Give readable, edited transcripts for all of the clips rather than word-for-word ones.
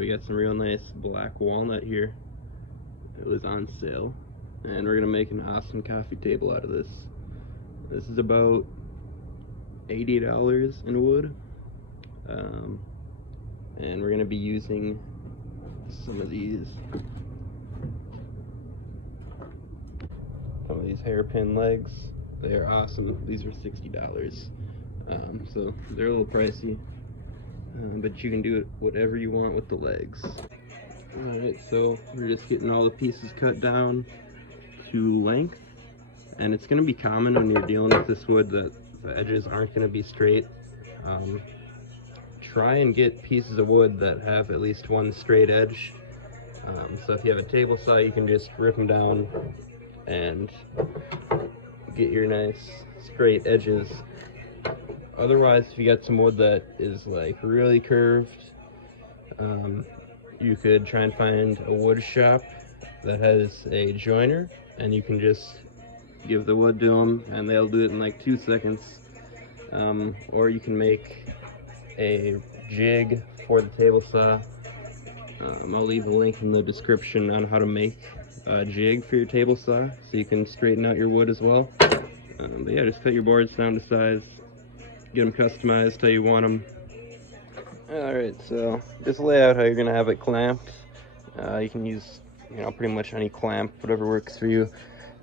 Alright, we got some real nice black walnut here. It was on sale. And we're gonna make an awesome coffee table out of this. This is about $80 in wood. And we're gonna be using some of these hairpin legs. They're awesome. These are $60. So they're a little pricey, but you can do it whatever you want with the legs. Alright, so we're just getting all the pieces cut down to length, and it's going to be common when you're dealing with this wood that the edges aren't going to be straight. Try and get pieces of wood that have at least one straight edge. So if you have a table saw, you can just rip them down and get your nice straight edges. Otherwise, if you got some wood that is like really curved, you could try and find a wood shop that has a joiner, and you can just give the wood to them and they'll do it in like 2 seconds. Or you can make a jig for the table saw. I'll leave a link in the description on how to make a jig for your table saw so you can straighten out your wood as well. But yeah, just cut your boards down to size, get them customized how you want them. Alright, so just lay out how you're going to have it clamped. You can use, pretty much any clamp, whatever works for you.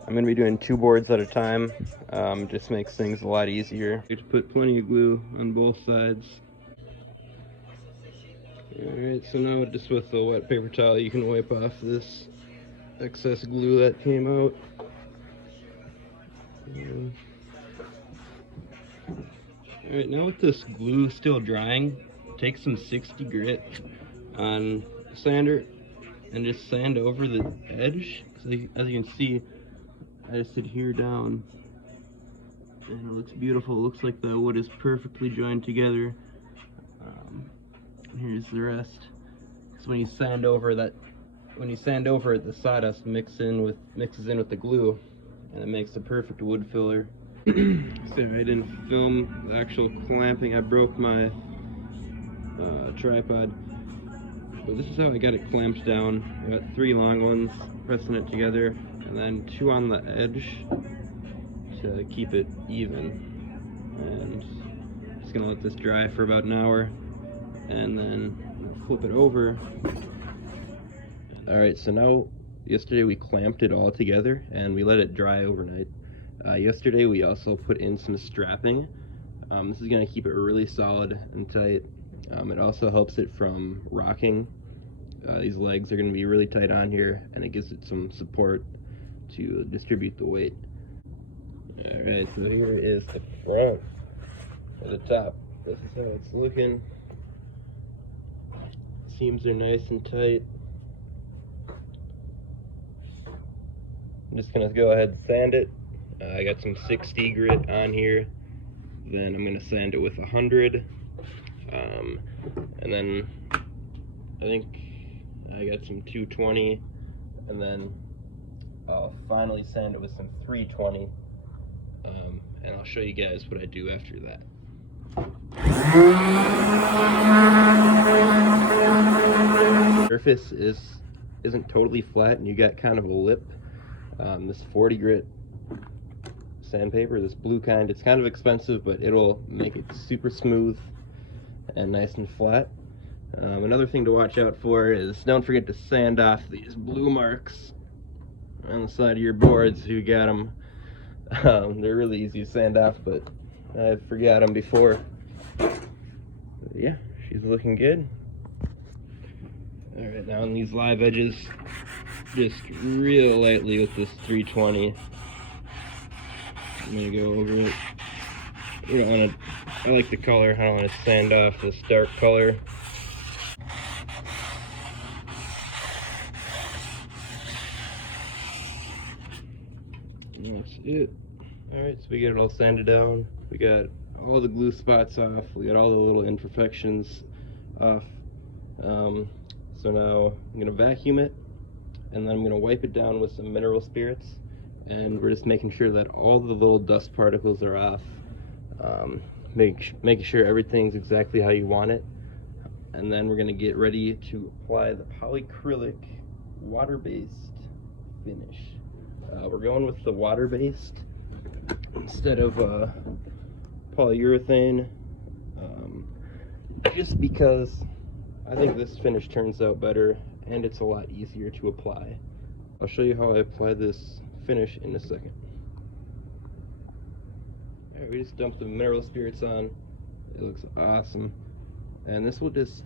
I'm going to be doing 2 boards at a time. Just makes things a lot easier. You have to put plenty of glue on both sides. Alright, so now just with the wet paper towel you can wipe off this excess glue that came out. Alright, now with this glue still drying, take some 60 grit on a sander and just sand over the edge. So as you can see, I just adhere down and it looks beautiful. It looks like the wood is perfectly joined together. Here's the rest. So when you sand over it, the sawdust mixes in with the glue, and it makes the perfect wood filler. So I didn't film the actual clamping. I broke my tripod, but this is how I got it clamped down. I got 3 long ones, pressing it together, and then 2 on the edge to keep it even. And just gonna let this dry for about an hour, and then flip it over. Alright, so now yesterday we clamped it all together and we let it dry overnight. Yesterday we also put in some strapping. This is going to keep it really solid and tight. It also helps it from rocking. These legs are going to be really tight on here, and it gives it some support to distribute the weight. Alright, so here is the front or the top. This is how it's looking. Seams are nice and tight. I'm just going to go ahead and sand it. I got some 60 grit on here. Then I'm going to sand it with 100. And then I think I got some 220. And then I'll finally sand it with some 320. And I'll show you guys what I do after that. Surface isn't totally flat, and you got kind of a lip. This 40 grit sandpaper, this blue kind, it's kind of expensive, but it'll make it super smooth and nice and flat. Another thing to watch out for is don't forget to sand off these blue marks on the side of your boards if you got them. They're really easy to sand off, but I forgot them before. But yeah, she's looking good. Alright, now on these live edges, just real lightly with this 320. I'm gonna go over it. You don't want to, I like the color, I don't want to sand off this dark color. And that's it. Alright, so we got it all sanded down. We got all the glue spots off. We got all the little imperfections off. So now I'm gonna vacuum it, and then I'm gonna wipe it down with some mineral spirits, and we're just making sure that all the little dust particles are off, making sure everything's exactly how you want it, And then we're going to get ready to apply the polyacrylic water-based finish. We're going with the water-based instead of polyurethane, just because I think this finish turns out better and it's a lot easier to apply. I'll show you how I apply this finish in a second. Alright, we just dumped the mineral spirits on. It looks awesome. And this will just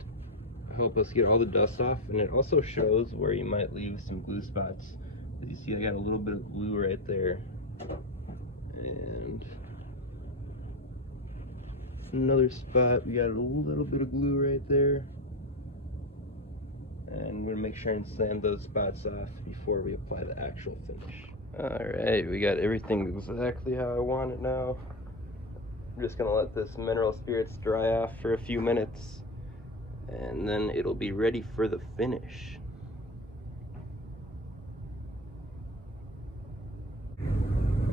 help us get all the dust off, and it also shows where you might leave some glue spots. As you see, I got a little bit of glue right there. And another spot, we got a little bit of glue right there. And we're gonna make sure and sand those spots off before we apply the actual finish. Alright, we got everything exactly how I want it now. I'm just gonna let this mineral spirits dry off for a few minutes, and then it'll be ready for the finish.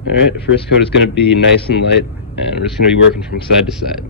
Alright, the first coat is gonna be nice and light, and we're just gonna be working from side to side.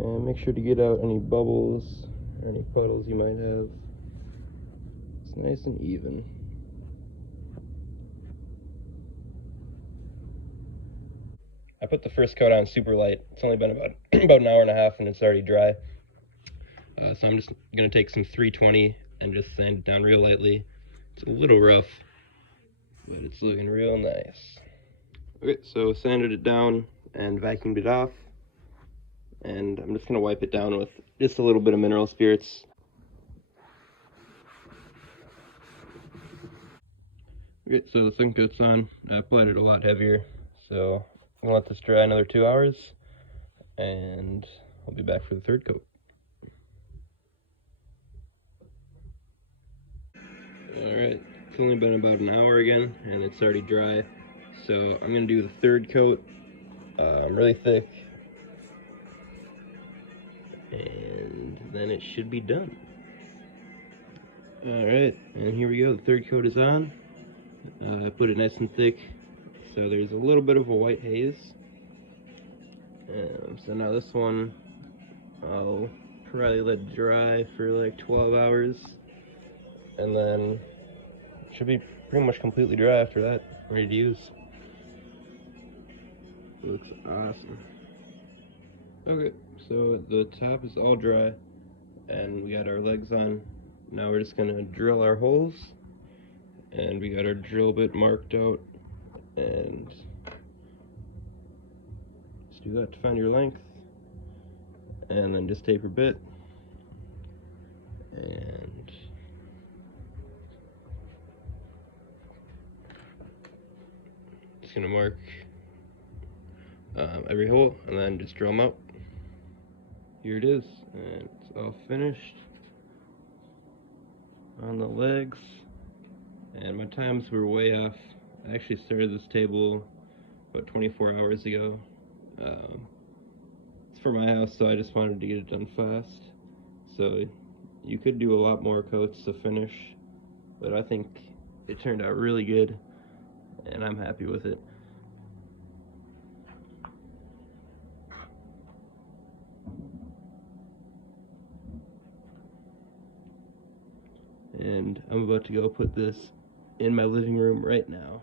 And make sure to get out any bubbles or any puddles you might have. It's nice and even. I put the first coat on super light. It's only been about an hour and a half and it's already dry. So I'm just going to take some 320 and just sand it down real lightly. It's a little rough, but it's looking real nice. Okay, so sanded it down and vacuumed it off. And I'm just going to wipe it down with just a little bit of mineral spirits. Okay, so the second coat's on. I applied it a lot heavier, so I'm going to let this dry another 2 hours, and I'll be back for the third coat. Alright, it's only been about an hour again, and it's already dry, so I'm going to do the third coat really thick, and then it should be done. Alright, and here we go, the third coat is on. I put it nice and thick, so there's a little bit of a white haze. So now this one, I'll probably let dry for like 12 hours, and then it should be pretty much completely dry after that, ready to use. Looks awesome. Okay, so the top is all dry, and we got our legs on. Now we're just gonna drill our holes, and we got our drill bit marked out, and just do that to find your length, and then just taper bit, and just gonna mark every hole, and then just drill them out. Here it is, and it's all finished on the legs. And my times were way off. I actually started this table about 24 hours ago. It's for my house, so I just wanted to get it done fast. So you could do a lot more coats to finish, but I think it turned out really good, and I'm happy with it. And I'm about to go put this in my living room right now.